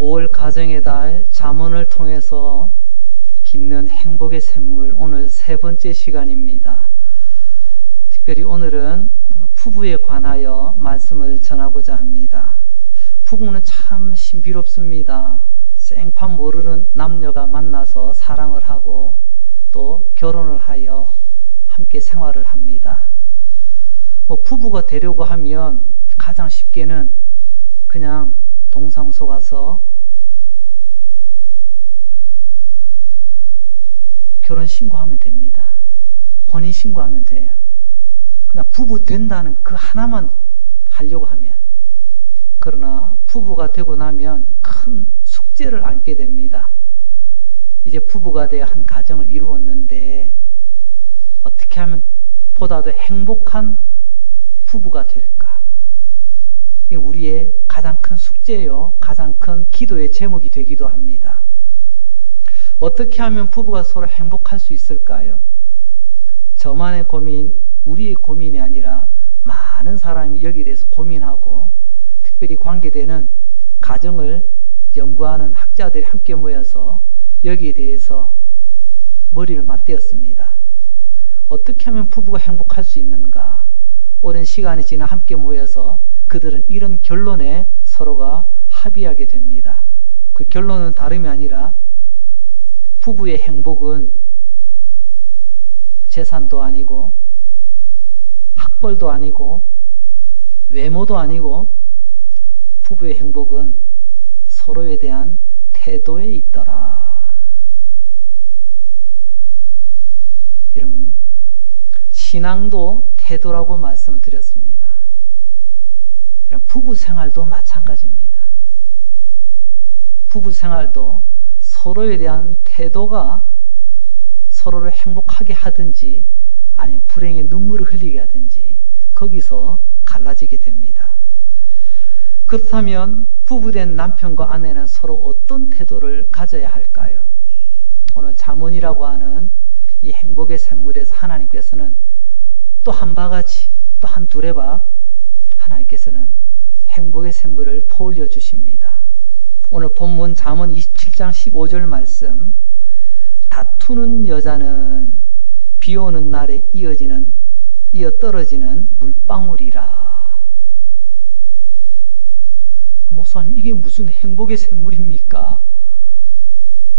5월 가정의 달 잠언을 통해서 깊는 행복의 샘물, 오늘 세 번째 시간입니다. 특별히 오늘은 부부에 관하여 말씀을 전하고자 합니다. 부부는 참 신비롭습니다. 생판 모르는 남녀가 만나서 사랑을 하고 또 결혼을 하여 함께 생활을 합니다. 부부가 되려고 하면 가장 쉽게는 그냥 동사무소 가서 결혼 신고하면 됩니다. 혼인 신고하면 돼요. 그냥 부부 된다는 그 하나만 하려고 하면. 그러나 부부가 되고 나면 큰 숙제를 안게 됩니다. 이제 부부가 되어 한 가정을 이루었는데 어떻게 하면 보다 더 행복한 부부가 될까? 이건 우리의 가장 큰 숙제요, 가장 큰 기도의 제목이 되기도 합니다. 어떻게 하면 부부가 서로 행복할 수 있을까요? 저만의 고민, 우리의 고민이 아니라 많은 사람이 여기에 대해서 고민하고 특별히 관계되는 가정을 연구하는 학자들이 함께 모여서 여기에 대해서 머리를 맞대었습니다. 어떻게 하면 부부가 행복할 수 있는가? 오랜 시간이 지나 함께 모여서 그들은 이런 결론에 서로가 합의하게 됩니다. 그 결론은 다름이 아니라 부부의 행복은 재산도 아니고 학벌도 아니고 외모도 아니고 부부의 행복은 서로에 대한 태도에 있더라. 이런 신앙도 태도라고 말씀을 드렸습니다. 이런 부부 생활도 마찬가지입니다. 부부 생활도 서로에 대한 태도가 서로를 행복하게 하든지 아니면 불행의 눈물을 흘리게 하든지 거기서 갈라지게 됩니다. 그렇다면 부부된 남편과 아내는 서로 어떤 태도를 가져야 할까요? 오늘 잠언이라고 하는 이 행복의 샘물에서 하나님께서는 또 한 바가지, 또 한 두레박 하나님께서는 행복의 샘물을 퍼올려 주십니다. 오늘 본문 잠언 27장 15절 말씀, 다투는 여자는 비 오는 날에 이어 떨어지는 물방울이라. 목사님, 이게 무슨 행복의 샘물입니까?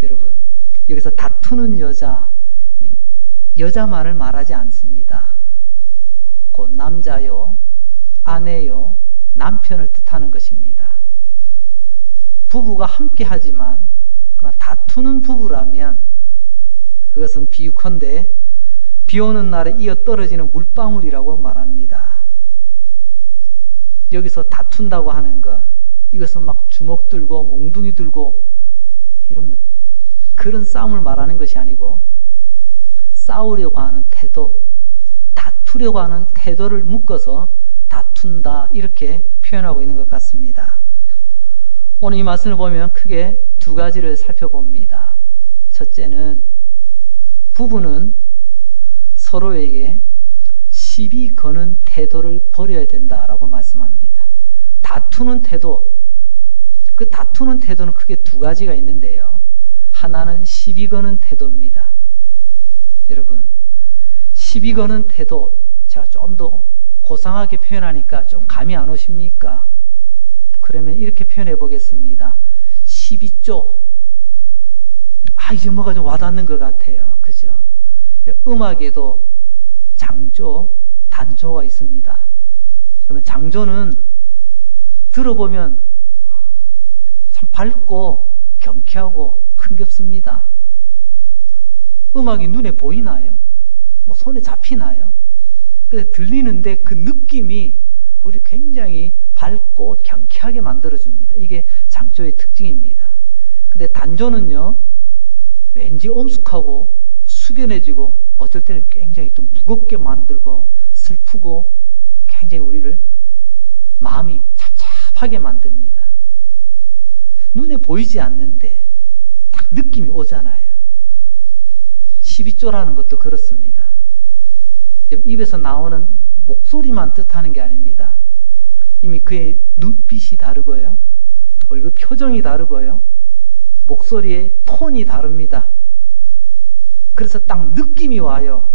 여러분, 여기서 다투는 여자만을 말하지 않습니다. 곧 남자요, 아내요, 남편을 뜻하는 것입니다. 부부가 함께 하지만 그러나 다투는 부부라면 그것은 비유컨대 비 오는 날에 이어 떨어지는 물방울이라고 말합니다. 여기서 다툰다고 하는 것, 이것은 막 주먹 들고 몽둥이 들고 이러면 그런 싸움을 말하는 것이 아니고 싸우려고 하는 태도, 다투려고 하는 태도를 묶어서 다툰다, 이렇게 표현하고 있는 것 같습니다. 오늘 이 말씀을 보면 크게 두 가지를 살펴봅니다. 첫째는 부부는 서로에게 시비 거는 태도를 버려야 된다라고 말씀합니다. 다투는 태도, 그 다투는 태도는 크게 두 가지가 있는데요. 하나는 시비 거는 태도입니다. 여러분, 시비 거는 태도, 제가 좀 더 고상하게 표현하니까 좀 감이 안 오십니까? 그러면 이렇게 표현해 보겠습니다. 12조. 이제 뭐가 좀 와닿는 것 같아요. 그죠? 음악에도 장조, 단조가 있습니다. 그러면 장조는 들어보면 참 밝고 경쾌하고 흥겹습니다. 음악이 눈에 보이나요? 손에 잡히나요? 근데 들리는데 그 느낌이 우리 굉장히 밝고 경쾌하게 만들어줍니다. 이게 장조의 특징입니다. 근데 단조는요, 왠지 엄숙하고 숙연해지고 어떨 때는 굉장히 또 무겁게 만들고 슬프고 굉장히 우리를 마음이 착잡하게 만듭니다. 눈에 보이지 않는데 딱 느낌이 오잖아요. 12조라는 것도 그렇습니다. 입에서 나오는 목소리만 뜻하는 게 아닙니다. 이미 그의 눈빛이 다르고요, 얼굴 표정이 다르고요. 목소리의 톤이 다릅니다. 그래서 딱 느낌이 와요.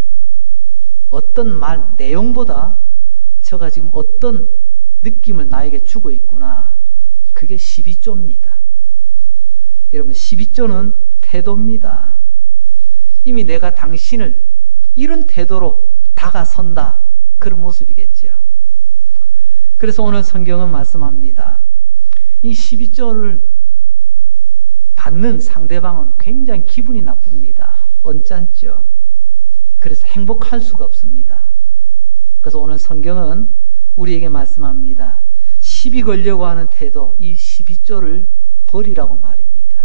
어떤 말 내용보다 저가 지금 어떤 느낌을 나에게 주고 있구나. 그게 12조입니다. 여러분, 12조는 태도입니다. 이미 내가 당신을 이런 태도로 다가선다. 그런 모습이겠죠. 그래서 오늘 성경은 말씀합니다. 이 12조를 받는 상대방은 굉장히 기분이 나쁩니다. 언짢죠. 그래서 행복할 수가 없습니다. 그래서 오늘 성경은 우리에게 말씀합니다. 시비 걸려고 하는 태도, 이 12조를 버리라고 말입니다.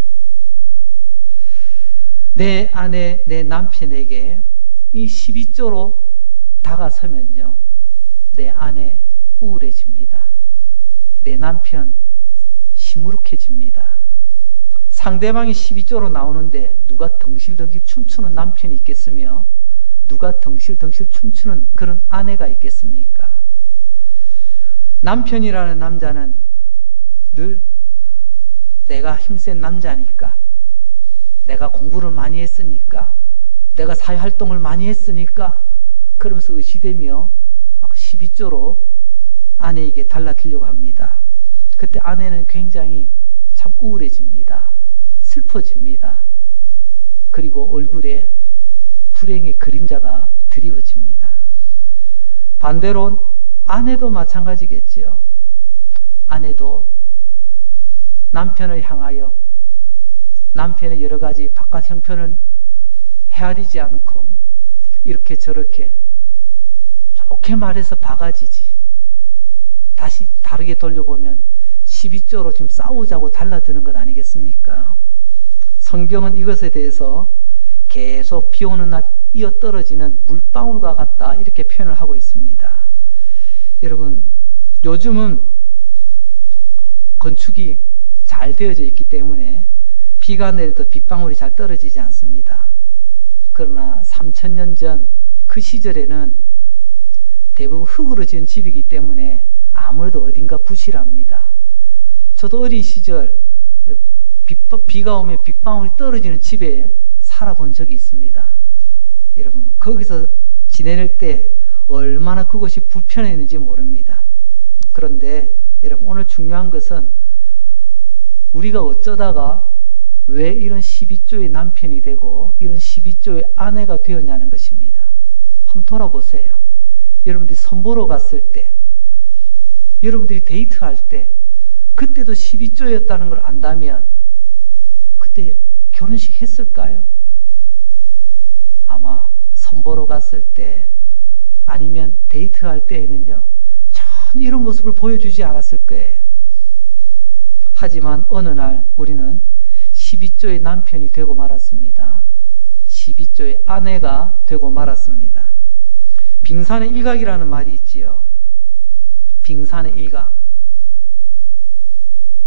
내 아내, 내 남편에게 이 12조로 다가서면요, 내 아내 우울해집니다. 내 남편 시무룩해집니다. 상대방이 12조로 나오는데 누가 덩실덩실 춤추는 남편이 있겠으며 누가 덩실덩실 춤추는 그런 아내가 있겠습니까? 남편이라는 남자는 늘 내가 힘센 남자니까, 내가 공부를 많이 했으니까, 내가 사회활동을 많이 했으니까 그러면서 의시되며 막 12조로 아내에게 달라들려고 합니다. 그때 아내는 굉장히 참 우울해집니다. 슬퍼집니다. 그리고 얼굴에 불행의 그림자가 드리워집니다. 반대로 아내도 마찬가지겠지요. 아내도 남편을 향하여 남편의 여러 가지 바깥 형편을 헤아리지 않고 이렇게 저렇게 좋게 말해서 바가지지, 다시 다르게 돌려보면 12조로 지금 싸우자고 달라드는 것 아니겠습니까? 성경은 이것에 대해서 계속 비 오는 날 이어 떨어지는 물방울과 같다, 이렇게 표현을 하고 있습니다. 여러분, 요즘은 건축이 잘 되어져 있기 때문에 비가 내려도 빗방울이 잘 떨어지지 않습니다. 그러나 3000년 전 그 시절에는 대부분 흙으로 지은 집이기 때문에 아무래도 어딘가 부실합니다. 저도 어린 시절 비가 오면 빗방울이 떨어지는 집에 살아본 적이 있습니다. 여러분, 거기서 지낼 때 얼마나 그것이 불편했는지 모릅니다. 그런데 여러분, 오늘 중요한 것은 우리가 어쩌다가 왜 이런 12조의 남편이 되고 이런 12조의 아내가 되었냐는 것입니다. 한번 돌아보세요. 여러분들이 선보러 갔을 때, 여러분들이 데이트할 때 그때도 12조였다는 걸 안다면 그때 결혼식 했을까요? 아마 선보러 갔을 때 아니면 데이트할 때에는요, 전혀 이런 모습을 보여주지 않았을 거예요. 하지만 어느 날 우리는 12조의 남편이 되고 말았습니다. 12조의 아내가 되고 말았습니다. 빙산의 일각이라는 말이 있지요. 빙산의 일각.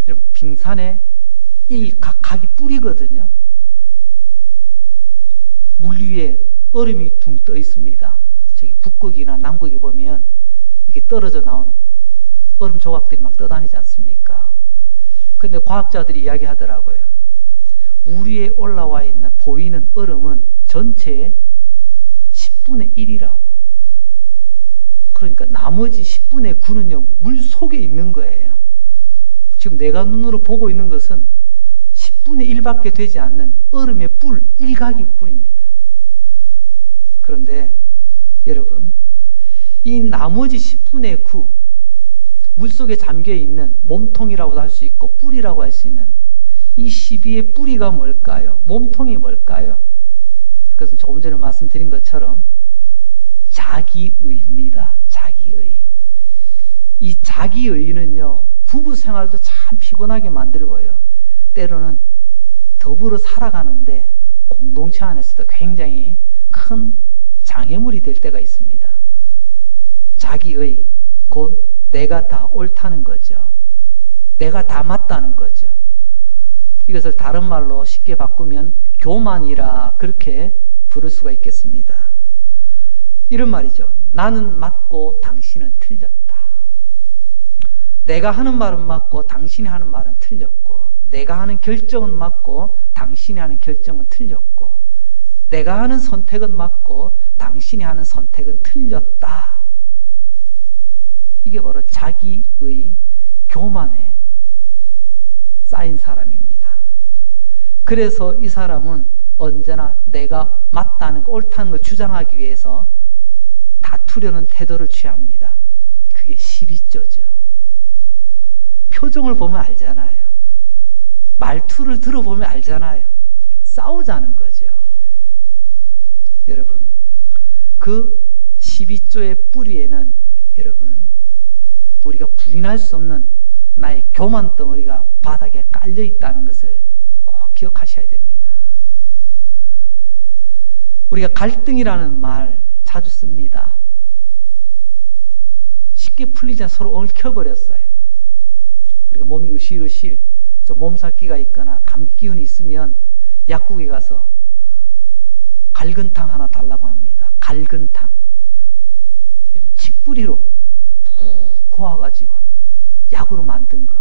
여러분, 빙산의 각이 뿌리거든요. 물 위에 얼음이 둥 떠 있습니다. 저기 북극이나 남극에 보면 이게 떨어져 나온 얼음 조각들이 막 떠다니지 않습니까? 그런데 과학자들이 이야기하더라고요. 물 위에 올라와 있는 보이는 얼음은 전체의 10분의 1이라고. 그러니까 나머지 10분의 9는요, 물 속에 있는 거예요. 지금 내가 눈으로 보고 있는 것은 10분의 1밖에 되지 않는 얼음의 일각일 뿐입니다. 그런데 여러분, 이 나머지 10분의 9, 물속에 잠겨있는 몸통이라고도 할 수 있고 뿌리라고 할 수 있는 이 12의 뿌리가 뭘까요? 몸통이 뭘까요? 그것은 조금 전에 말씀드린 것처럼 자기의입니다. 자기의. 이 자기의는요, 부부 생활도 참 피곤하게 만들고요, 때로는 더불어 살아가는데 공동체 안에서도 굉장히 큰 장애물이 될 때가 있습니다. 자기의, 곧 내가 다 옳다는 거죠. 내가 다 맞다는 거죠. 이것을 다른 말로 쉽게 바꾸면 교만이라 그렇게 부를 수가 있겠습니다. 이런 말이죠. 나는 맞고 당신은 틀렸다. 내가 하는 말은 맞고 당신이 하는 말은 틀렸고, 내가 하는 결정은 맞고 당신이 하는 결정은 틀렸고, 내가 하는 선택은 맞고 당신이 하는 선택은 틀렸다. 이게 바로 자기의 교만에 쌓인 사람입니다. 그래서 이 사람은 언제나 내가 맞다는 거, 옳다는 걸 주장하기 위해서 다투려는 태도를 취합니다. 그게 12조죠. 표정을 보면 알잖아요. 말투를 들어보면 알잖아요. 싸우자는 거죠. 여러분, 그 12조의 뿌리에는 여러분, 우리가 부인할 수 없는 나의 교만 덩어리가 바닥에 깔려 있다는 것을 꼭 기억하셔야 됩니다. 우리가 갈등이라는 말 자주 씁니다. 쉽게 풀리지 않아 서로 얽혀버렸어요. 우리가 몸이 으실으실, 좀 몸살기가 있거나 감기 기운이 있으면 약국에 가서 갈근탕 하나 달라고 합니다. 갈근탕. 이러면 칡뿌리로 푹 고아가지고 약으로 만든 거.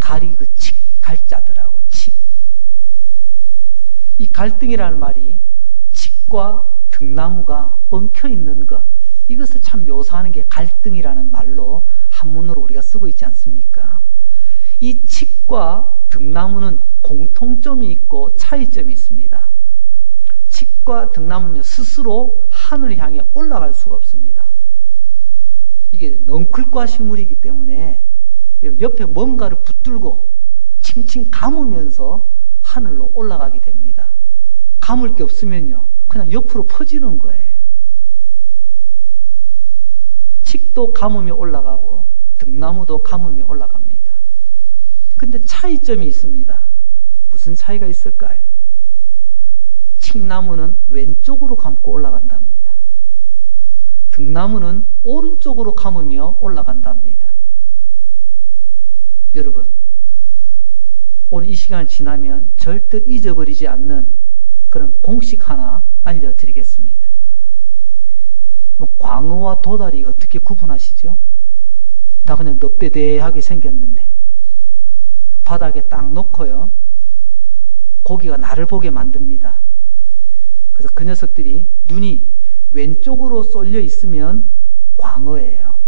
갈이 그 칡 갈자더라고. 칡. 이 갈등이라는 말이 칡과 등나무가 엉켜 있는 것, 이것을 참 묘사하는 게 갈등이라는 말로 한문으로 우리가 쓰고 있지 않습니까? 이 칡과 등나무는 공통점이 있고 차이점이 있습니다. 칡과 등나무는 스스로 하늘을 향해 올라갈 수가 없습니다. 이게 넝클과 식물이기 때문에 옆에 뭔가를 붙들고 칭칭 감으면서 하늘로 올라가게 됩니다. 감을 게 없으면요, 그냥 옆으로 퍼지는 거예요. 칡도 감으며 올라가고 등나무도 감으며 올라갑니다. 근데 차이점이 있습니다. 무슨 차이가 있을까요? 칡나무는 왼쪽으로 감고 올라간답니다. 등나무는 오른쪽으로 감으며 올라간답니다. 여러분, 오늘 이 시간을 지나면 절대 잊어버리지 않는 그런 공식 하나 알려드리겠습니다. 광어와 도다리 어떻게 구분하시죠? 다 그냥 넙대대하게 생겼는데 바닥에 딱 놓고요, 고기가 나를 보게 만듭니다. 그래서 그 녀석들이 눈이 왼쪽으로 쏠려 있으면 광어예요.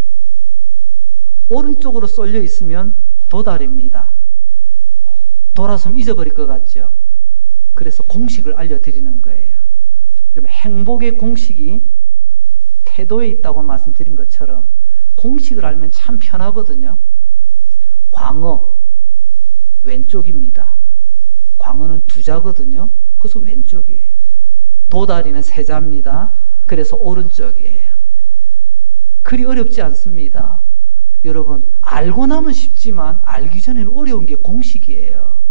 오른쪽으로 쏠려 있으면 도다리입니다. 돌아서면 잊어버릴 것 같죠? 그래서 공식을 알려드리는 거예요. 그러면 행복의 공식이 태도에 있다고 말씀드린 것처럼 공식을 알면 참 편하거든요. 광어 왼쪽입니다. 광어는 두자거든요. 그래서 왼쪽이에요. 도다리는 세자입니다. 그래서 오른쪽이에요. 그리 어렵지 않습니다. 여러분, 알고 나면 쉽지만 알기 전에는 어려운 게 공식이에요.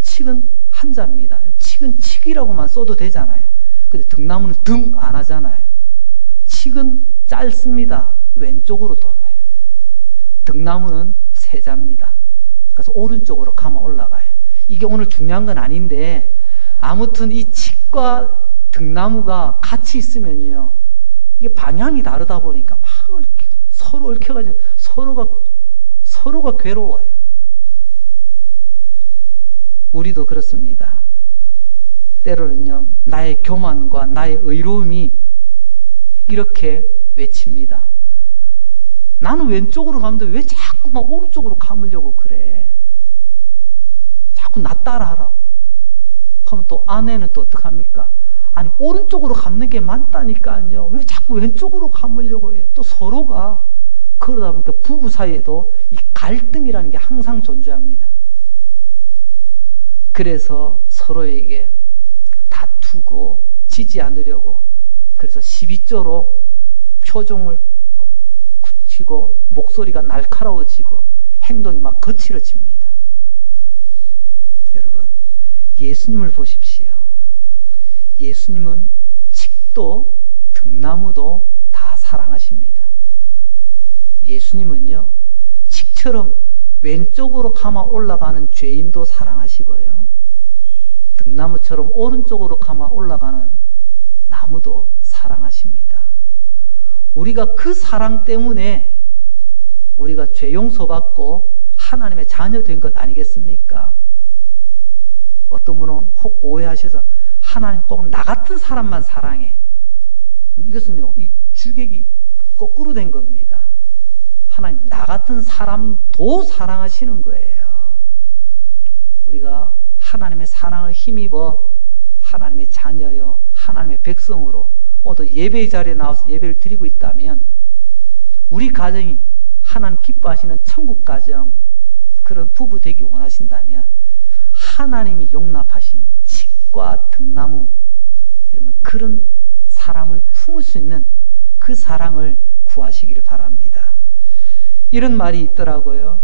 칡은 한자입니다. 칡은 칡이라고만 써도 되잖아요. 근데 등나무는 등 안 하잖아요. 칡은 짧습니다. 왼쪽으로 돌아요. 등나무는 세자입니다. 그래서 오른쪽으로 감아 올라가요. 이게 오늘 중요한 건 아닌데, 아무튼 이 칡과 등나무가 같이 있으면요, 이게 방향이 다르다 보니까 막 서로 얽혀가지고 서로가 괴로워요. 우리도 그렇습니다. 때로는요, 나의 교만과 나의 의로움이 이렇게 외칩니다. 나는 왼쪽으로 가는데 왜 자꾸 막 오른쪽으로 감으려고 그래? 자꾸 나 따라하라고. 그러면 또 아내는 또 어떡합니까? 아니, 오른쪽으로 감는 게 맞다니까요. 왜 자꾸 왼쪽으로 감으려고 해요? 또 서로가 그러다 보니까 부부 사이에도 이 갈등이라는 게 항상 존재합니다. 그래서 서로에게 다투고 지지 않으려고, 그래서 12조로 표정을 굳히고 목소리가 날카로워지고 행동이 막 거칠어집니다. 여러분, 예수님을 보십시오. 예수님은 칡도 등나무도 다 사랑하십니다. 예수님은요, 칡처럼 왼쪽으로 감아 올라가는 죄인도 사랑하시고요, 등나무처럼 오른쪽으로 감아 올라가는 나무도 사랑하십니다. 우리가 그 사랑 때문에 우리가 죄 용서받고 하나님의 자녀 된 것 아니겠습니까? 어떤 분은 혹 오해하셔서 하나님 꼭 나 같은 사람만 사랑해. 이것은요, 이 주객이 거꾸로 된 겁니다. 하나님 나 같은 사람도 사랑하시는 거예요. 우리가 하나님의 사랑을 힘입어 하나님의 자녀요, 하나님의 백성으로 오늘 예배의 자리에 나와서 예배를 드리고 있다면 우리 가정이 하나님 기뻐하시는 천국 가정, 그런 부부 되기 원하신다면 하나님이 용납하신 칡과 등나무, 이러면 그런 사람을 품을 수 있는 그 사랑을 구하시기를 바랍니다. 이런 말이 있더라고요.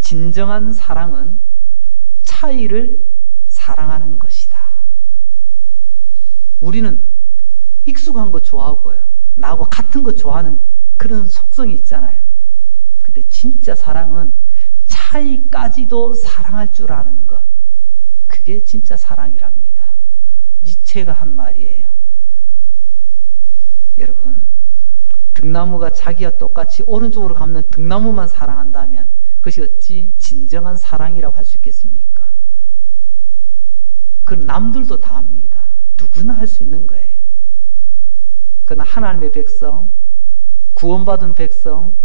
진정한 사랑은 차이를 사랑하는 것이다. 우리는 익숙한 거 좋아하고요, 나하고 같은 거 좋아하는 그런 속성이 있잖아요. 근데 진짜 사랑은 차이까지도 사랑할 줄 아는 것, 그게 진짜 사랑이랍니다. 니체가 한 말이에요. 여러분, 등나무가 자기와 똑같이 오른쪽으로 감는 등나무만 사랑한다면 그것이 어찌 진정한 사랑이라고 할 수 있겠습니까? 그건 남들도 다 합니다. 누구나 할 수 있는 거예요. 그러나 하나님의 백성, 구원받은 백성,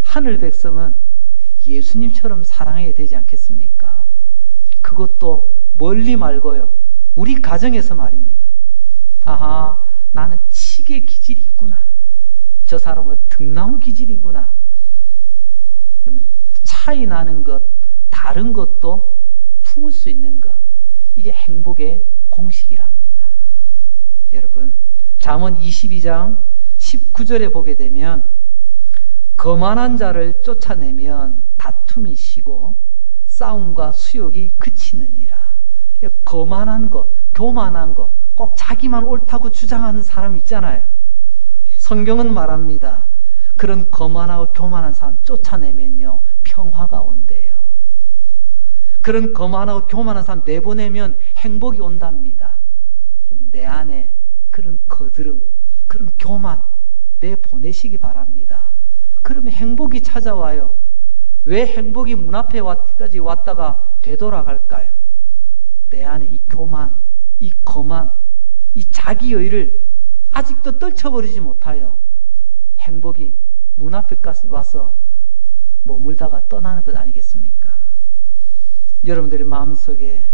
하늘 백성은 예수님처럼 사랑해야 되지 않겠습니까? 그것도 멀리 말고요, 우리 가정에서 말입니다. 아하, 나는 칡의 기질이 있구나, 저 사람은 등나무 기질이구나. 그러면 차이 나는 것, 다른 것도 품을 수 있는 것, 이게 행복의 공식이랍니다. 여러분, 잠언 22장 19절에 보게 되면 거만한 자를 쫓아내면 다툼이 쉬고 싸움과 수욕이 그치느니라. 거만한 것, 교만한 것, 꼭 자기만 옳다고 주장하는 사람 있잖아요. 성경은 말합니다. 그런 거만하고 교만한 사람 쫓아내면요, 평화가 온대요. 그런 거만하고 교만한 사람 내보내면 행복이 온답니다. 좀 내 안에 그런 거드름, 그런 교만 내보내시기 바랍니다. 그러면 행복이 찾아와요. 왜 행복이 문 앞에까지 왔다가 되돌아갈까요? 내 안에 이 교만, 이 거만, 이 자기의를 아직도 떨쳐버리지 못하여 행복이 문 앞에까지 와서 머물다가 떠나는 것 아니겠습니까? 여러분들의 마음속에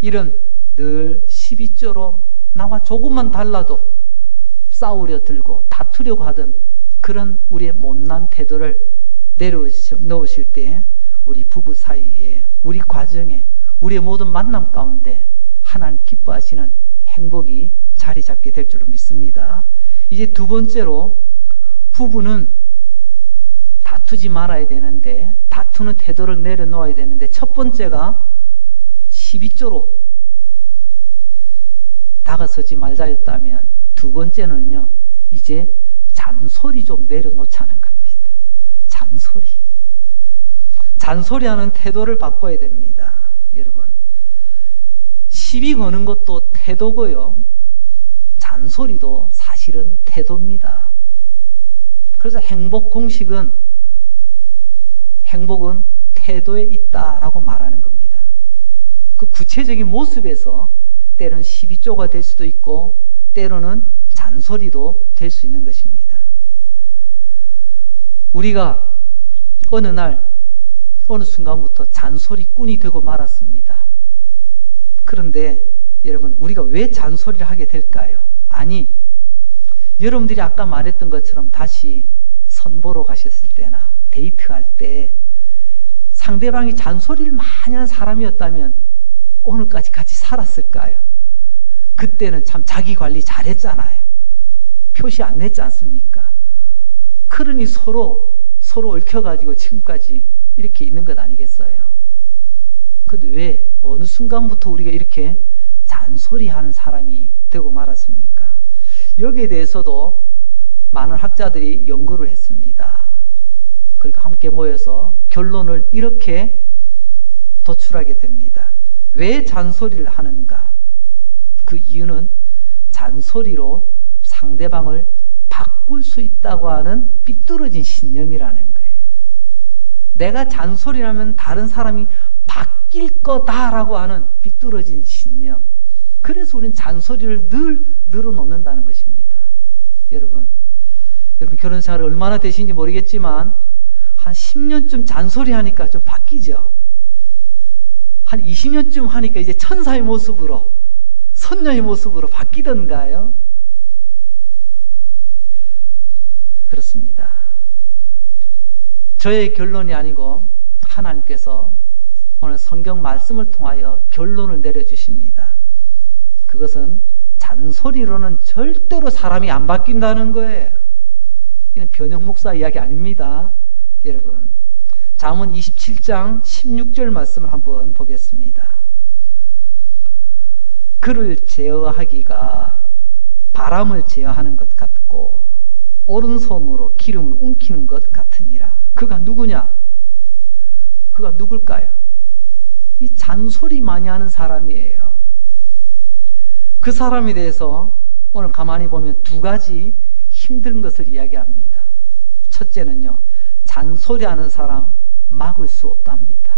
이런 늘 12조로 나와 조금만 달라도 싸우려 들고 다투려고 하던 그런 우리의 못난 태도를 내려놓으실 때 우리 부부 사이에, 우리 과정에, 우리의 모든 만남 가운데 하나님 기뻐하시는 행복이 자리 잡게 될 줄로 믿습니다. 이제 두 번째로, 부부는 다투지 말아야 되는데, 다투는 태도를 내려놓아야 되는데, 첫 번째가 12조로 다가서지 말자였다면, 두 번째는요, 이제 잔소리 좀 내려놓자는 겁니다. 잔소리하는 태도를 바꿔야 됩니다. 여러분, 시비 거는 것도 태도고요, 잔소리도 사실은 태도입니다. 그래서 행복은 태도에 있다라고 말하는 겁니다. 그 구체적인 모습에서 때로는 시비조가 될 수도 있고 때로는 잔소리도 될 수 있는 것입니다. 우리가 어느 날 어느 순간부터 잔소리꾼이 되고 말았습니다. 그런데 여러분, 우리가 왜 잔소리를 하게 될까요? 아니, 여러분들이 아까 말했던 것처럼 다시 선보러 가셨을 때나 데이트할 때 상대방이 잔소리를 많이 하는 사람이었다면 오늘까지 같이 살았을까요? 그때는 참 자기 관리 잘했잖아요. 표시 안 냈지 않습니까? 그러니 서로 얽혀가지고 지금까지 이렇게 있는 것 아니겠어요? 근데 왜 어느 순간부터 우리가 이렇게 잔소리하는 사람이 되고 말았습니까? 여기에 대해서도 많은 학자들이 연구를 했습니다. 그러니까 함께 모여서 결론을 이렇게 도출하게 됩니다. 왜 잔소리를 하는가? 그 이유는 잔소리로 상대방을 바꿀 수 있다고 하는 삐뚤어진 신념이라는 거예요. 내가 잔소리하면 다른 사람이 바뀔 거다라고 하는 삐뚤어진 신념. 그래서 우리는 잔소리를 늘 늘어놓는다는 것입니다. 여러분 결혼 생활 얼마나 되신지 모르겠지만 한 10년쯤 잔소리하니까 좀 바뀌죠. 한 20년쯤 하니까 이제 천사의 모습으로, 선녀의 모습으로 바뀌던가요? 그렇습니다. 저의 결론이 아니고 하나님께서 오늘 성경 말씀을 통하여 결론을 내려주십니다. 그것은 잔소리로는 절대로 사람이 안 바뀐다는 거예요. 이는 변형 목사 이야기 아닙니다. 여러분, 잠언 27장 16절 말씀을 한번 보겠습니다. 그를 제어하기가 바람을 제어하는 것 같고 오른손으로 기름을 움키는 것 같으니라. 그가 누구냐? 그가 누굴까요? 이 잔소리 많이 하는 사람이에요. 그 사람에 대해서 오늘 가만히 보면 두 가지 힘든 것을 이야기합니다. 첫째는요, 잔소리하는 사람 막을 수 없답니다.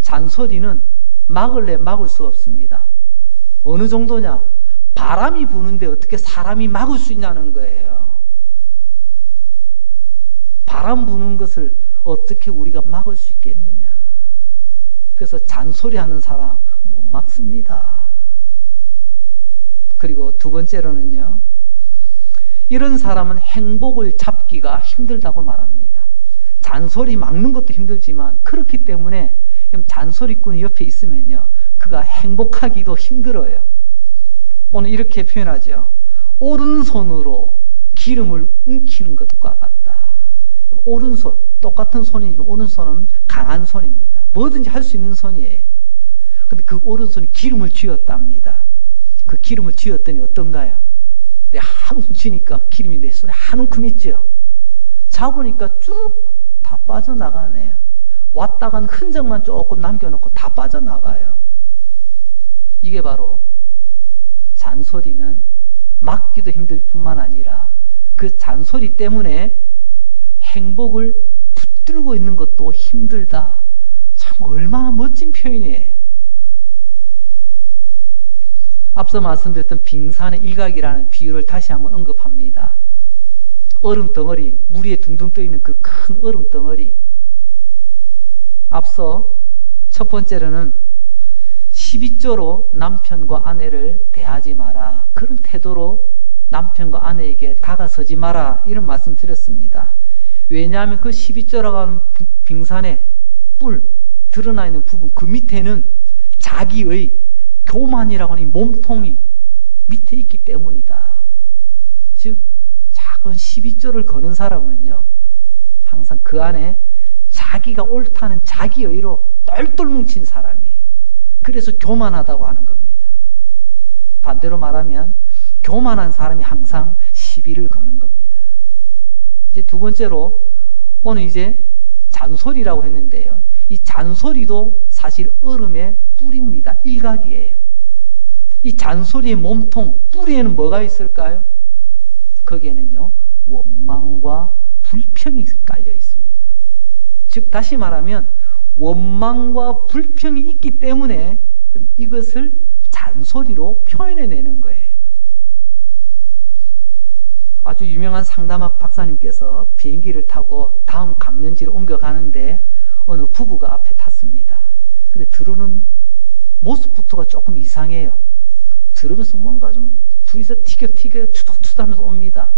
잔소리는 막을래 막을 수 없습니다. 어느 정도냐? 바람이 부는데 어떻게 사람이 막을 수 있냐는 거예요. 바람 부는 것을 어떻게 우리가 막을 수 있겠느냐? 그래서 잔소리하는 사람 못 막습니다. 그리고 두 번째로는요, 이런 사람은 행복을 잡기가 힘들다고 말합니다. 잔소리 막는 것도 힘들지만 그렇기 때문에 잔소리꾼이 옆에 있으면요, 그가 행복하기도 힘들어요. 오늘 이렇게 표현하죠. 오른손으로 기름을 움키는 것과 같다. 오른손, 똑같은 손이지만 오른손은 강한 손입니다. 뭐든지 할 수 있는 손이에요. 근데 그 오른손이 기름을 쥐었답니다. 그 기름을 쥐었더니 어떤가요? 한 움큼 쥐니까 기름이 내 손에 한 움큼 있죠. 잡으니까 쭉 다 빠져나가네요. 왔다 간 흔적만 조금 남겨놓고 다 빠져나가요. 이게 바로 잔소리는 막기도 힘들 뿐만 아니라 그 잔소리 때문에 행복을 붙들고 있는 것도 힘들다. 참 얼마나 멋진 표현이에요. 앞서 말씀드렸던 빙산의 일각이라는 비유를 다시 한번 언급합니다. 얼음 덩어리, 물 위에 둥둥 떠 있는 그 큰 얼음 덩어리. 앞서 첫 번째로는 12조로 남편과 아내를 대하지 마라. 그런 태도로 남편과 아내에게 다가서지 마라. 이런 말씀 드렸습니다. 왜냐하면 그 12조라고 하는 빙산의 뿔, 드러나 있는 부분, 그 밑에는 자기의 교만이라고 하는 이 몸통이 밑에 있기 때문이다. 즉 작은 12조를 거는 사람은요, 항상 그 안에 자기가 옳다는 자기의로 똘똘 뭉친 사람이에요. 그래서 교만하다고 하는 겁니다. 반대로 말하면 교만한 사람이 항상 시비를 거는 겁니다. 이제 두 번째로 오늘 이제 잔소리라고 했는데요, 이 잔소리도 사실 얼음의 뿌리입니다. 일각이에요. 이 잔소리의 몸통, 뿌리에는 뭐가 있을까요? 거기에는요, 원망과 불평이 깔려 있습니다. 즉 다시 말하면 원망과 불평이 있기 때문에 이것을 잔소리로 표현해내는 거예요. 아주 유명한 상담학 박사님께서 비행기를 타고 다음 강연지로 옮겨가는데 어느 부부가 앞에 탔습니다. 근데 들어오는 모습부터가 조금 이상해요. 들으면서 뭔가 좀 둘이서 티격태격 투닥투닥 하면서 옵니다.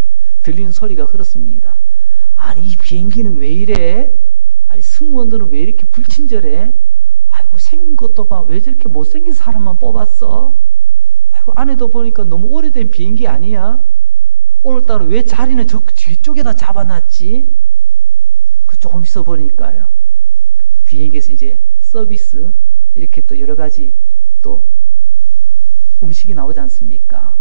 들리는 소리가 그렇습니다. 아니 이 비행기는 왜 이래? 아니 승무원들은 왜 이렇게 불친절해? 아이고 생긴 것도 봐. 왜 저렇게 못생긴 사람만 뽑았어? 아이고 안에도 보니까 너무 오래된 비행기 아니야? 오늘따라 왜 자리는 저 뒤쪽에다 잡아놨지? 그 조금 있어 보니까요, 비행기에서 이제 서비스 이렇게 또 여러 가지 또 음식이 나오지 않습니까?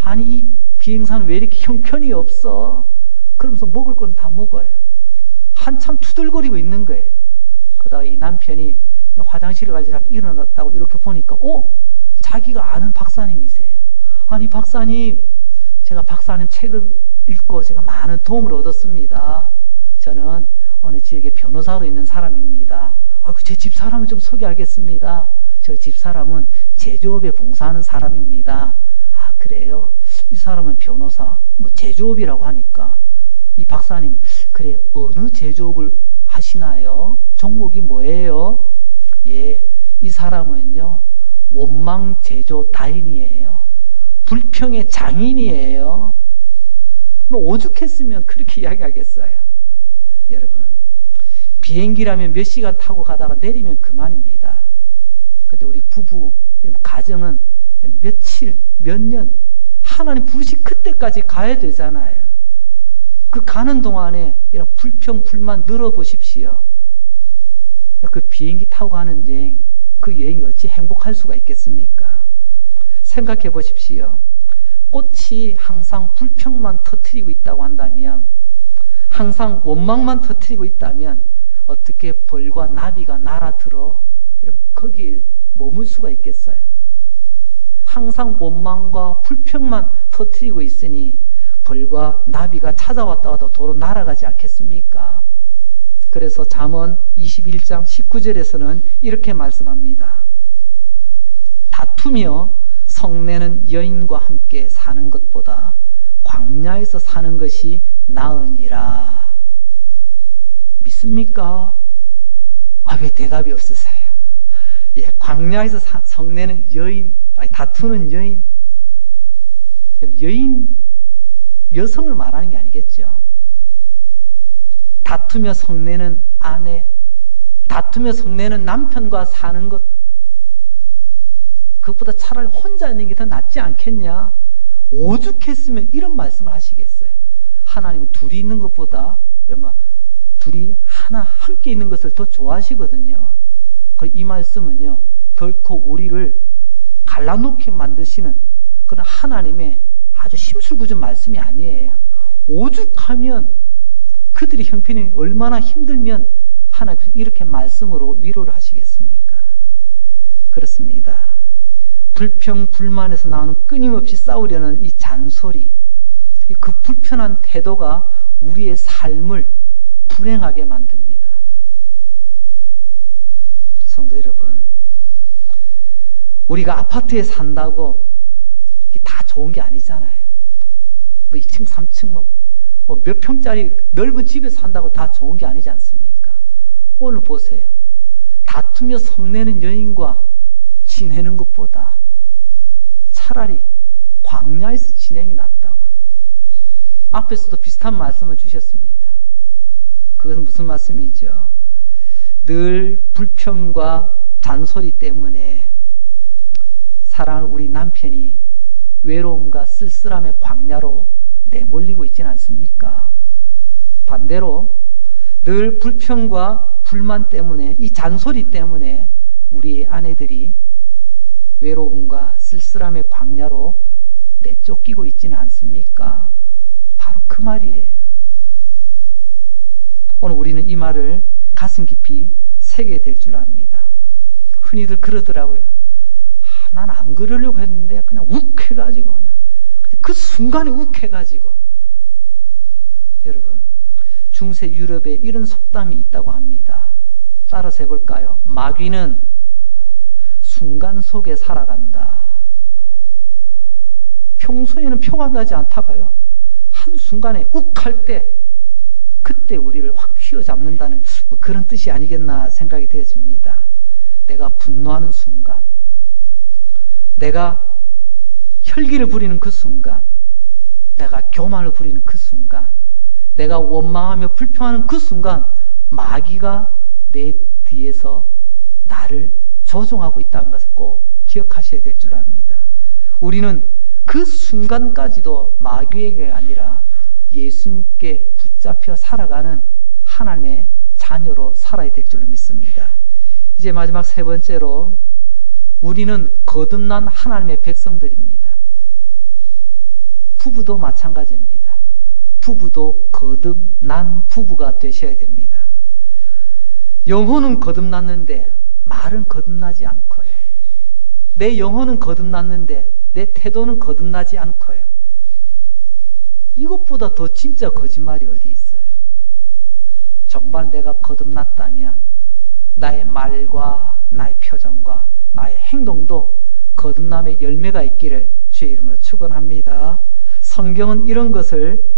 아니 이 비행사는 왜 이렇게 형편이 없어? 그러면서 먹을 건 다 먹어요. 한참 투덜거리고 있는 거예요. 그러다가 이 남편이 화장실을 가서 일어났다고 이렇게 보니까 자기가 아는 박사님이세요. 아니 박사님, 제가 박사님 책을 읽고 제가 많은 도움을 얻었습니다. 저는 어느 지역에 변호사로 있는 사람입니다. 제 집사람을 좀 소개하겠습니다. 저 집사람은 제조업에 봉사하는 사람입니다. 그래요? 이 사람은 변호사, 제조업이라고 하니까 이 박사님이 그래 어느 제조업을 하시나요? 종목이 뭐예요? 예, 이 사람은요 원망 제조 달인이에요. 불평의 장인이에요. 오죽했으면 그렇게 이야기하겠어요. 여러분, 비행기라면 몇 시간 타고 가다가 내리면 그만입니다. 근데 우리 부부 가정은 며칠, 몇 년 하나님 부르신 그때까지 가야 되잖아요. 그 가는 동안에 이런 불평, 불만 늘어보십시오. 그 비행기 타고 가는 여행, 그 여행이 어찌 행복할 수가 있겠습니까? 생각해 보십시오. 꽃이 항상 불평만 터뜨리고 있다고 한다면, 항상 원망만 터뜨리고 있다면 어떻게 벌과 나비가 날아들어 거기에 머물 수가 있겠어요? 항상 원망과 불평만 터뜨리고 있으니 벌과 나비가 찾아왔다가도 도로 날아가지 않겠습니까? 그래서 잠언 21장 19절에서는 이렇게 말씀합니다. 다투며 성내는 여인과 함께 사는 것보다 광야에서 사는 것이 나으니라. 믿습니까? 왜 대답이 없으세요? 예, 광야에서 성내는 여인, 다투는 여인, 여성을 말하는 게 아니겠죠. 다투며 성내는 아내, 다투며 성내는 남편과 사는 것, 그것보다 차라리 혼자 있는 게 더 낫지 않겠냐? 오죽했으면 이런 말씀을 하시겠어요. 하나님은 둘이 있는 것보다 둘이 하나 함께 있는 것을 더 좋아하시거든요. 이 말씀은요 결코 우리를 갈라놓게 만드시는 그런 하나님의 아주 심술궂은 말씀이 아니에요. 오죽하면 그들이 형편이 얼마나 힘들면 하나님께서 이렇게 말씀으로 위로를 하시겠습니까? 그렇습니다. 불평, 불만에서 나오는 끊임없이 싸우려는 이 잔소리, 그 불편한 태도가 우리의 삶을 불행하게 만듭니다. 성도 여러분, 우리가 아파트에 산다고 이게 다 좋은 게 아니잖아요. 2층, 3층, 몇 평짜리 넓은 집에 산다고 다 좋은 게 아니지 않습니까? 오늘 보세요. 다투며 성내는 여인과 지내는 것보다 차라리 광야에서 지내는 게 낫다고. 앞에서도 비슷한 말씀을 주셨습니다. 그것은 무슨 말씀이죠? 늘 불평과 잔소리 때문에 사랑하는 우리 남편이 외로움과 쓸쓸함의 광야로 내몰리고 있지는 않습니까? 반대로 늘 불평과 불만 때문에, 이 잔소리 때문에 우리 아내들이 외로움과 쓸쓸함의 광야로 내쫓기고 있지는 않습니까? 바로 그 말이에요. 오늘 우리는 이 말을 가슴 깊이 새게 될 줄 압니다. 흔히들 그러더라고요. 난 안 그러려고 했는데 그냥 욱해가지고 그냥 그 순간에 욱해가지고. 여러분, 중세 유럽에 이런 속담이 있다고 합니다. 따라서 해볼까요? 마귀는 순간 속에 살아간다. 평소에는 표가 나지 않다가요, 한순간에 욱할 때 그때 우리를 확 휘어잡는다는 그런 뜻이 아니겠나 생각이 되어집니다. 내가 분노하는 순간, 내가 혈기를 부리는 그 순간, 내가 교만을 부리는 그 순간, 내가 원망하며 불평하는 그 순간 마귀가 내 뒤에서 나를 조종하고 있다는 것을 꼭 기억하셔야 될 줄 압니다. 우리는 그 순간까지도 마귀에게 아니라 예수님께 붙잡혀 살아가는 하나님의 자녀로 살아야 될 줄로 믿습니다. 이제 마지막 세 번째로, 우리는 거듭난 하나님의 백성들입니다. 부부도 마찬가지입니다. 부부도 거듭난 부부가 되셔야 됩니다. 영혼은 거듭났는데 말은 거듭나지 않고요. 내 영혼은 거듭났는데 내 태도는 거듭나지 않고요. 이것보다 더 진짜 거짓말이 어디 있어요? 정말 내가 거듭났다면 나의 말과 나의 표정과 나의 행동도 거듭남의 열매가 있기를 주의 이름으로 축원합니다. 성경은 이런 것을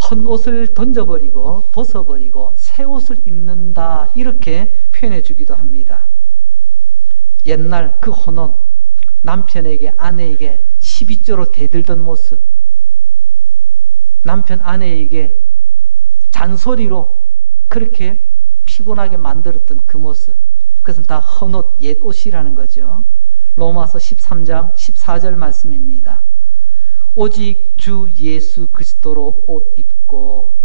헌 옷을 던져버리고 벗어버리고 새 옷을 입는다 이렇게 표현해 주기도 합니다. 옛날 그 헌옷, 남편에게 아내에게 12조로 대들던 모습, 남편 아내에게 잔소리로 그렇게 피곤하게 만들었던 그 모습, 그것은 다 헌옷, 옛 옷이라는 거죠. 로마서 13장 14절 말씀입니다. 오직 주 예수 그리스도로 옷 입고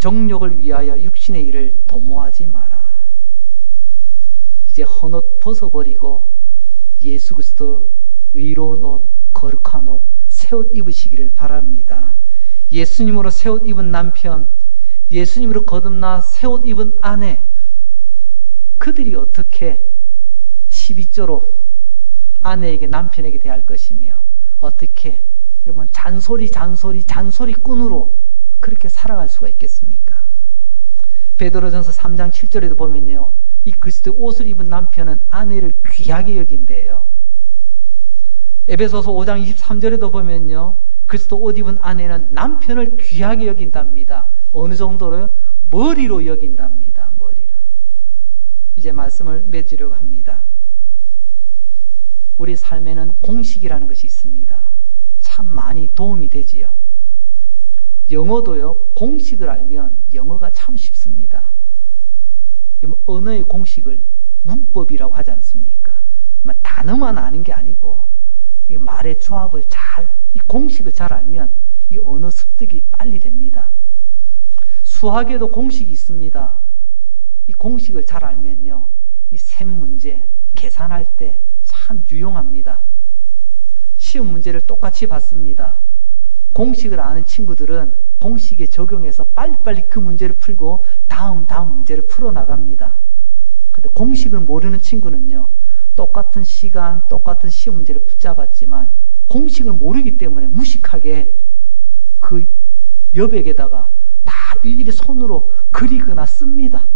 정욕을 위하여 육신의 일을 도모하지 마라. 이제 헌옷 벗어버리고 예수 그리스도 의로운 옷, 거룩한 옷, 새 옷 입으시기를 바랍니다. 예수님으로 새 옷 입은 남편, 예수님으로 거듭나 새 옷 입은 아내, 그들이 어떻게 12조로 아내에게 남편에게 대할 것이며 어떻게 이러면 잔소리꾼으로 그렇게 살아갈 수가 있겠습니까? 베드로전서 3장 7절에도 보면요, 이 그리스도의 옷을 입은 남편은 아내를 귀하게 여긴대요. 에베소서 5장 23절에도 보면요, 그리스도 옷 입은 아내는 남편을 귀하게 여긴답니다. 어느 정도로요? 머리로 여긴답니다. 머리로. 이제 말씀을 맺으려고 합니다. 우리 삶에는 공식이라는 것이 있습니다. 참 많이 도움이 되지요. 영어도요, 공식을 알면 영어가 참 쉽습니다. 언어의 공식을 문법이라고 하지 않습니까? 단어만 아는 게 아니고 이 말의 조합을 이 공식을 잘 알면 이 언어 습득이 빨리 됩니다. 수학에도 공식이 있습니다. 이 공식을 잘 알면요, 이 셈 문제 계산할 때 참 유용합니다. 시험 문제를 똑같이 받습니다. 공식을 아는 친구들은 공식에 적용해서 빨리빨리 그 문제를 풀고 다음 문제를 풀어나갑니다. 근데 공식을 모르는 친구는요, 똑같은 시간, 똑같은 시험 문제를 붙잡았지만 공식을 모르기 때문에 무식하게 그 여백에다가 다 일일이 손으로 그리거나 씁니다.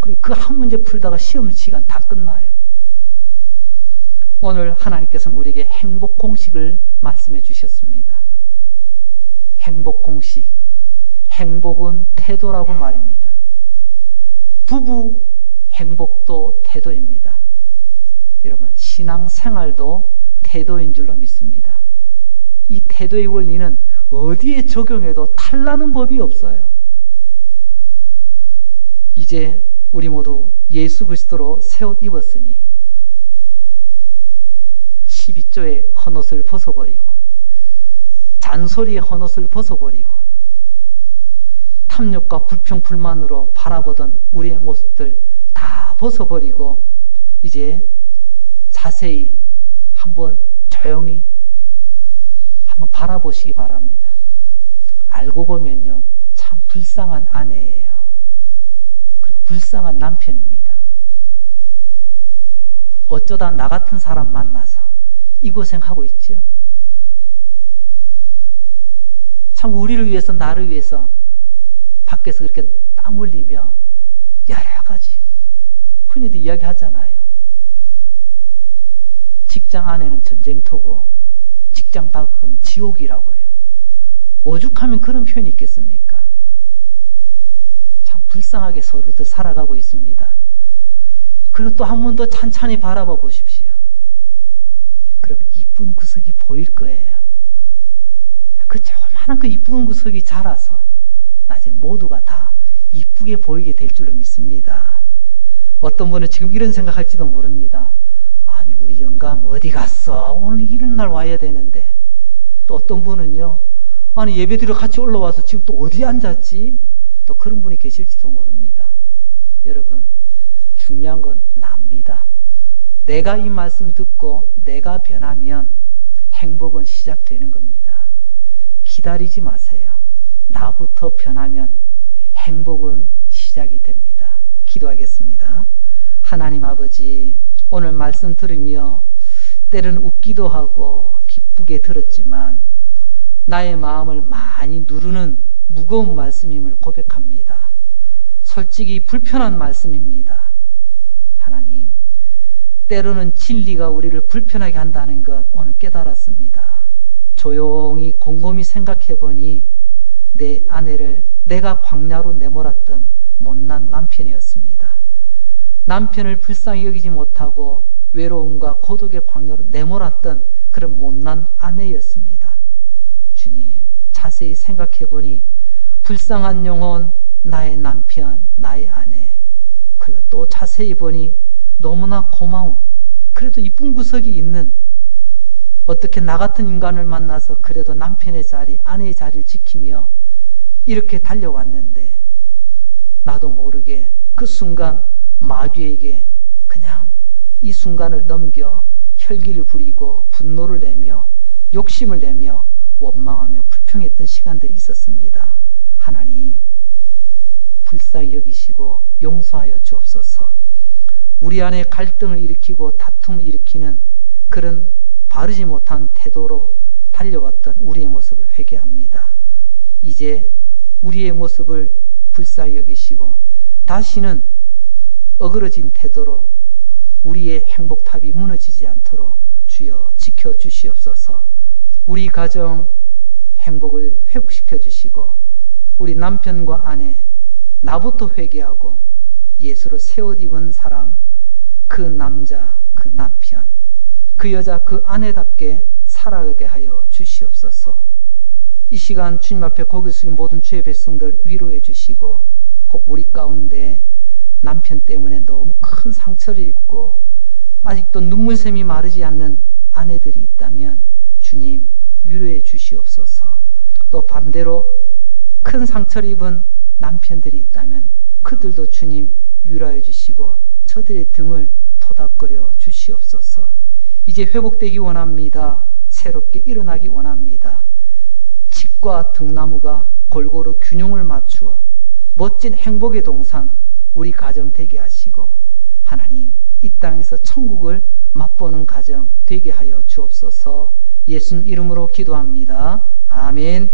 그리고 그 한 문제 풀다가 시험 시간 다 끝나요. 오늘 하나님께서는 우리에게 행복 공식을 말씀해 주셨습니다. 행복 공식, 행복은 태도라고 말입니다. 부부 행복도 태도입니다. 여러분, 신앙생활도 태도인 줄로 믿습니다. 이 태도의 원리는 어디에 적용해도 탈나는 법이 없어요. 이제 우리 모두 예수 그리스도로 새 옷 입었으니 12조의 헌옷을 벗어버리고 잔소리의 헌옷을 벗어버리고 탐욕과 불평 불만으로 바라보던 우리의 모습들 다 벗어버리고 이제 자세히 한번 조용히 한번 바라보시기 바랍니다. 알고 보면요, 참 불쌍한 아내예요. 그리고 불쌍한 남편입니다. 어쩌다 나 같은 사람 만나서 이 고생하고 있죠. 참 우리를 위해서, 나를 위해서 밖에서 그렇게 땀 흘리며 여러 가지 흔히도 이야기하잖아요. 직장 안에는 전쟁터고 직장 밖은 지옥이라고 해요. 오죽하면 그런 표현이 있겠습니까? 참 불쌍하게 서로들 살아가고 있습니다. 그리고 또 한 번 더 찬찬히 바라봐 보십시오. 그럼 이쁜 구석이 보일 거예요. 그 조그마한 그 이쁜 구석이 자라서 나중에 모두가 다 이쁘게 보이게 될 줄로 믿습니다. 어떤 분은 지금 이런 생각할지도 모릅니다. 아니, 우리 영감 어디 갔어? 오늘 이런 날 와야 되는데. 또 어떤 분은요, 아니 예배드려 같이 올라와서 지금 또 어디 앉았지? 또 그런 분이 계실지도 모릅니다. 여러분, 중요한 건 납니다. 내가 이 말씀 듣고 내가 변하면 행복은 시작되는 겁니다. 기다리지 마세요. 나부터 변하면 행복은 시작이 됩니다. 기도하겠습니다. 하나님 아버지, 오늘 말씀 들으며 때로는 웃기도 하고 기쁘게 들었지만 나의 마음을 많이 누르는 무거운 말씀임을 고백합니다. 솔직히 불편한 말씀입니다. 하나님, 때로는 진리가 우리를 불편하게 한다는 것 오늘 깨달았습니다. 조용히 곰곰이 생각해 보니 내 아내를 내가 광야로 내몰았던 못난 남편이었습니다. 남편을 불쌍히 여기지 못하고 외로움과 고독의 광야로 내몰았던 그런 못난 아내였습니다. 주님, 자세히 생각해 보니 불쌍한 영혼, 나의 남편, 나의 아내, 그리고 또 자세히 보니 너무나 고마운, 그래도 이쁜 구석이 있는, 어떻게 나 같은 인간을 만나서 그래도 남편의 자리, 아내의 자리를 지키며 이렇게 달려왔는데 나도 모르게 그 순간 마귀에게 그냥 이 순간을 넘겨 혈기를 부리고 분노를 내며 욕심을 내며 원망하며 불평했던 시간들이 있었습니다. 하나님, 불쌍히 여기시고 용서하여 주옵소서. 우리 안에 갈등을 일으키고 다툼을 일으키는 그런 바르지 못한 태도로 달려왔던 우리의 모습을 회개합니다. 이제 우리의 모습을 불쌍히 여기시고 다시는 어그러진 태도로 우리의 행복탑이 무너지지 않도록 주여 지켜주시옵소서. 우리 가정 행복을 회복시켜 주시고 우리 남편과 아내, 나부터 회개하고 예수로 새 옷 입은 사람, 그 남자, 그 남편, 그 여자, 그 아내답게 살아가게 하여 주시옵소서. 이 시간 주님 앞에 고개 숙인 모든 주의 백성들 위로해 주시고, 혹 우리 가운데 남편 때문에 너무 큰 상처를 입고 아직도 눈물샘이 마르지 않는 아내들이 있다면 주님 위로해 주시옵소서. 또 반대로 큰 상처를 입은 남편들이 있다면 그들도 주님 위로해 주시고 저들의 등을 토닥거려 주시옵소서. 이제 회복되기 원합니다. 새롭게 일어나기 원합니다. 칡과 등나무가 골고루 균형을 맞추어 멋진 행복의 동산 우리 가정 되게 하시고 하나님, 이 땅에서 천국을 맛보는 가정 되게 하여 주옵소서. 예수님 이름으로 기도합니다. 아멘.